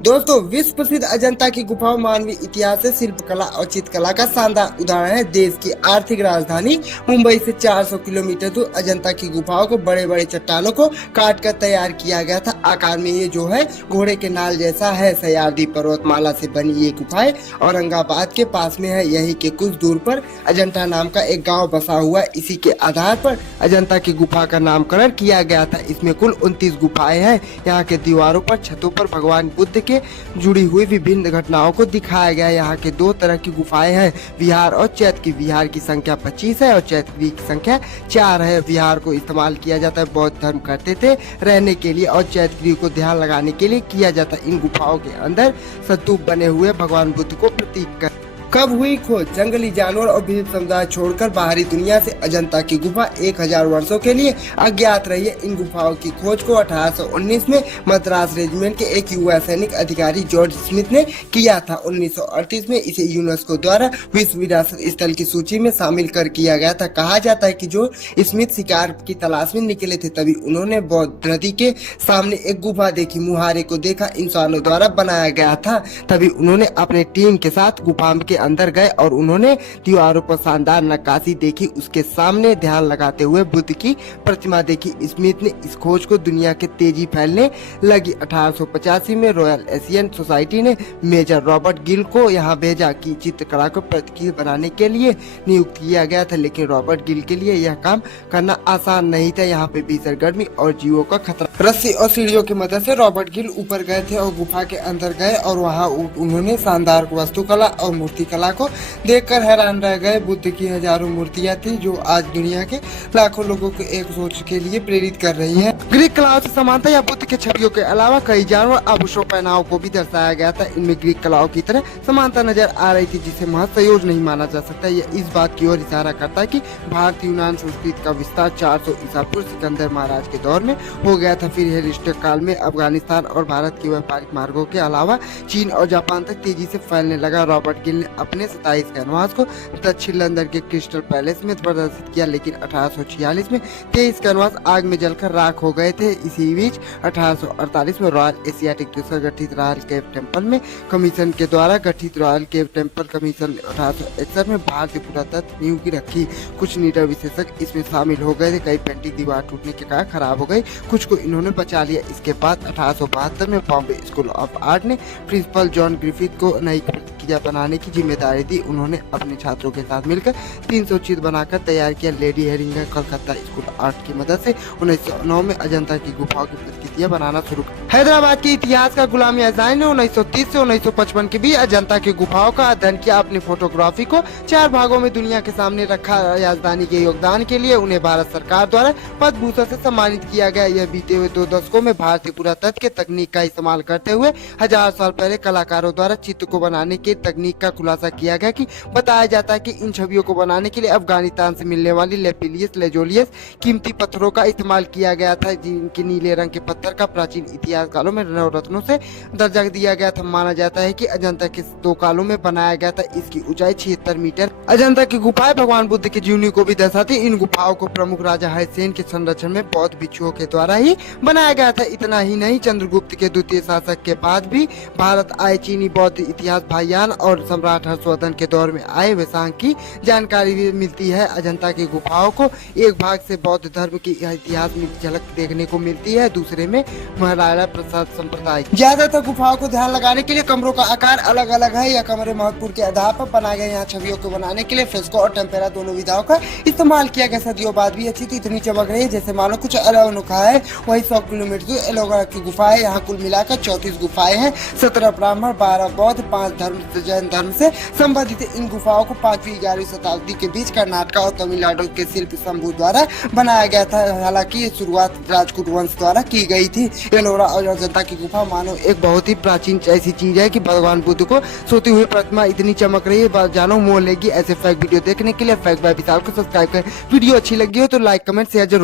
दोस्तों, विश्व प्रसिद्ध अजंता की गुफाओं मानवीय इतिहास से शिल्पकला और चित्रकला का शानदार उदाहरण है। देश की आर्थिक राजधानी मुंबई से 400 किलोमीटर दूर अजंता की गुफाओं को बड़े बड़े चट्टानों को काट कर तैयार किया गया था। आकार में ये जो है घोड़े के नाल जैसा है। सह्याद्री पर्वतमाला से बनी ये गुफाएं औरंगाबाद के पास में है। यही के कुछ दूर पर अजंता नाम का एक गाँव बसा हुआ है। इसी के आधार पर अजंता की गुफा का नामकरण किया गया था। इसमें कुल 29 गुफाएं हैं। यहाँ के दीवारों पर, छतों पर भगवान बुद्ध के जुड़ी हुई विभिन्न घटनाओं को दिखाया गया है। यहाँ के दो तरह की गुफाएं हैं, विहार और चैत्य की। विहार की संख्या 25 है और चैत्य की संख्या 4 है। विहार को इस्तेमाल किया जाता है, बौद्ध धर्म करते थे, रहने के लिए, और चैत्य को ध्यान लगाने के लिए किया जाता है। इन गुफाओं के अंदर स्तूप बने हुए भगवान बुद्ध को प्रतीक कर। कब हुई खोज? जंगली जानवर और विविध समुदाय छोड़कर बाहरी दुनिया से अजंता की गुफा 1000 वर्षों के लिए अज्ञात रही है। इन गुफाओं की खोज को 1819 में मद्रास रेजिमेंट के एक युवा सैनिक अधिकारी जॉर्ज स्मिथ ने किया था। 1938 में इसे यूनेस्को द्वारा विश्व विरासत स्थल की सूची में शामिल कर किया गया था। कहा जाता है कि जो स्मिथ शिकार की तलाश में निकले थे, तभी उन्होंने बौद्ध नदी के सामने एक गुफा देखी। मुहारे को देखा इंसानों द्वारा बनाया गया था। तभी उन्होंने अपने टीम के साथ गुफा के अंदर गए और उन्होंने दीवारों पर शानदार नक्काशी देखी। उसके सामने ध्यान लगाते हुए बुद्ध की प्रतिमा देखी। स्मिथ ने इस खोज को दुनिया के तेजी फैलने लगी। 1885 में रॉयल एशियन सोसाइटी ने मेजर रॉबर्ट गिल को यहाँ भेजा कि चित्रकला को प्रतिकृति बनाने के लिए नियुक्त किया गया था, लेकिन रॉबर्ट गिल के लिए यह काम करना आसान नहीं था। यहाँ पे भीषण गर्मी और जीवों का खतरा। रस्सी और सीढ़ियों की मदद से रॉबर्ट गिल ऊपर गए थे और गुफा के अंदर गए और वहाँ उन्होंने शानदार वास्तुकला और मूर्ति कला को देखकर हैरान रह गए। बुद्ध की हजारों मूर्तियां थी जो आज दुनिया के लाखों लोगों को एक सोच के लिए प्रेरित कर रही हैं। ग्रीक कलाओं से समानता या बुद्ध के छवियों के अलावा कई जानवर, आभूषण, पहनाव को भी दर्शाया गया था। इनमें ग्रीक कलाओं की तरह समानता नजर आ रही थी, जिसे महज संयोग नहीं माना जा सकता। यह इस बात की ओर इशारा करता है कि भारत यूनान संस्कृति का विस्तार 400 ईसा पूर्व सिकंदर महाराज के दौर में हो गया था। फिर हेलेनिस्टिक काल में अफगानिस्तान और भारत के व्यापारिक मार्गों के अलावा चीन और जापान तक तेजी से फैलने लगा। रॉबर्ट गिल ने अपने 27 कैनवास को दक्षिण लंदन के क्रिस्टल पैलेस में प्रदर्शित किया, लेकिन 1846 में 23 कैनवास आग में जलकर राख हो गए थे। इसी बीच 1848 में रॉयल एशियाटिक दूसरा गठित रॉयल केव टेम्पल में कमीशन के द्वारा गठित रॉयल केव टेम्पल कमीशन 1861 में भारतीय पुरातत्व नींव की रखी। कुछ निडर विशेषज्ञ इसमें शामिल हो गए थे। कई पेंटिंग दीवार टूटने के कारण खराब हो गई, कुछ को इन्होंने बचा लिया। इसके बाद 1872 में बॉम्बे स्कूल ऑफ आर्ट ने प्रिंसिपल जॉन ग्रिफिथ को नई प्रतिकृतियां बनाने की जिम्मेदारी दी। उन्होंने अपने छात्रों के साथ मिलकर 300 चित्र बनाकर तैयार किया। लेडी हेरिंगन कलकत्ता स्कूल आर्ट की मदद से 1909 में अजंता की गुफाओं की प्रतिकृतियां बनाना शुरू कर। हैदराबाद के इतिहास का गुलामी अज़ाई ने 1930 से 1955 के बीच अजंता की गुफाओं का अध्ययन किया। अपनी फोटोग्राफी को 4 भागों में दुनिया के सामने रखा। राजधानी के योगदान के लिए उन्हें भारत सरकार द्वारा पद्म भूषण से सम्मानित किया गया। यह बीते हुए 2 दशकों में भारतीय पुरातत्व के तकनीक का इस्तेमाल करते हुए 1000 साल पहले कलाकारों द्वारा चित्र को बनाने की तकनीक का खुलासा किया गया। कि बताया जाता है कि इन छवियों को बनाने के लिए अफगानिस्तान से मिलने वाली लेपिलियस लेजोलियस कीमती पत्थरों का इस्तेमाल किया गया था, जिनके नीले रंग के पत्थर का प्राचीन इतिहास कालों में नवरत्नों से दर्जा दिया गया था। माना जाता है कि अजंता के 2 कालों में बनाया गया था। इसकी ऊंचाई 76 मीटर। अजंता की गुफाएं भगवान बुद्ध की जीवनी को भी दर्शाती। इन गुफाओं को प्रमुख राजा हरिसेन के संरक्षण में बौद्ध भिक्षुओं के द्वारा ही बनाया गया था। इतना ही नहीं, चंद्रगुप्त के द्वितीय शासक के बाद भी भारत आए चीनी बौद्ध इतिहास भाईयान और सम्राट हर्षवर्धन के दौर में आए वेसांग की जानकारी भी मिलती है। अजंता की गुफाओं को एक भाग से बौद्ध धर्म की इतिहास में झलक देखने को मिलती है, दूसरे में महाराणा प्रसाद संप्रदाय। ज्यादातर गुफाओं को ध्यान लगाने के लिए कमरों का आकार अलग अलग है। यह कमरे महत्वपूर्ण के आधार पर बनाए गए। यहाँ छवियों को बनाने के लिए फ्रेस्को और टेम्पेरा दोनों विधाओं का इस्तेमाल किया गया। सदियों बाद भी अच्छी इतनी चमक रही है जैसे मानो कुछ अलग अनोखा है। वही 100 किलोमीटर दूर एलोरा की गुफा है। यहाँ कुल मिलाकर 34 गुफाएं हैं। 17 ब्राह्मण, 12 बौद्ध, 5 धर्म जैन धर्म से संबंधित। इन गुफाओं को 5वीं-11वीं शताब्दी के बीच कर्नाटक और तमिलनाडु के शिल्पी शंभू द्वारा बनाया गया था। हालांकि शुरुआत राजपूत वंश द्वारा की गई थी। एलोरा और अजंता की गुफा मानो एक बहुत ही प्राचीन ऐसी चीज है कि भगवान बुद्ध को सोती हुई प्रतिमा इतनी चमक रही है, जानो मोह लेगी। ऐसे फैक्ट वीडियो देखने के लिए फैक्ट बाय विशाल को सब्सक्राइब करें। वीडियो अच्छी लगी हो तो लाइक, कमेंट, शेयर जरूर।